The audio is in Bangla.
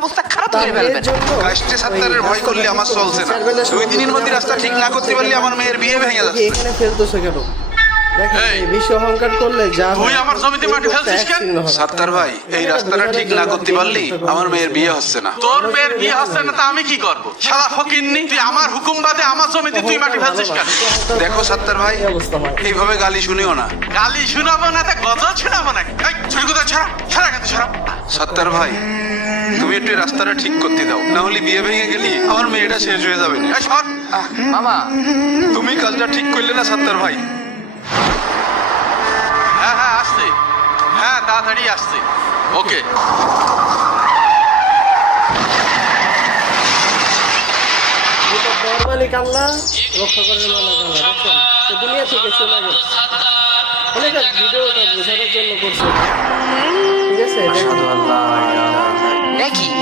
অবস্থা খারাপ করে ফেলবেন। কাস্টে সাত্তারের ভয় করলে আমার চলছে না। 2 দিনের মধ্যে রাস্তা ঠিক না করতে পারলে আমার মেয়ের বিয়ে ভেঙে যাচ্ছে। এখানে ফেলতেছো কেন? দেখেন এই বেশি অহংকার করলে যা তুই আমার জমিতে মাটি ফেলছিস কেন? সাত্তার ভাই, এই রাস্তাটা ঠিক না করতে পারলি আমার মেয়ের বিয়ে হচ্ছে না। তোর মেয়ের বিয়ে হচ্ছে না তা আমি কি করব? শালা ফকিন্নি, তুই আমার হুকুম বাদে আমার জমিতে তুই মাটি ফেলছিস কেন? দেখো সাত্তার ভাই, এইভাবে গালি শুনিও না। গালি শোনাবো না তা গজল শোনাবো না। এই ছুরি কোথায় ছাড়া ছাড়া কেন ছাড়া? সাত্তার ভাই, তুমি একটু রাস্তাটা ঠিক করতে দাও, না হলে বিয়ে ভেঙে গেলি আমার মেয়েটা শেষ হয়ে যাবে না। সর মামা, তুমি কাজটা ঠিক করলে না সাত্তার ভাই? হ্যাঁ হ্যাঁ আসছে, হ্যাঁ তাড়াতাড়ি আসছে। ওকে মালিক আল্লাহ রক্ষা করার মালিক আল্লাহ, বুঝছেন? তো দুনিয়া থেকে চলে গেছে। অনেক ভিডিওটা বোঝানোর জন্য করছে, ঠিক আছে? দেখি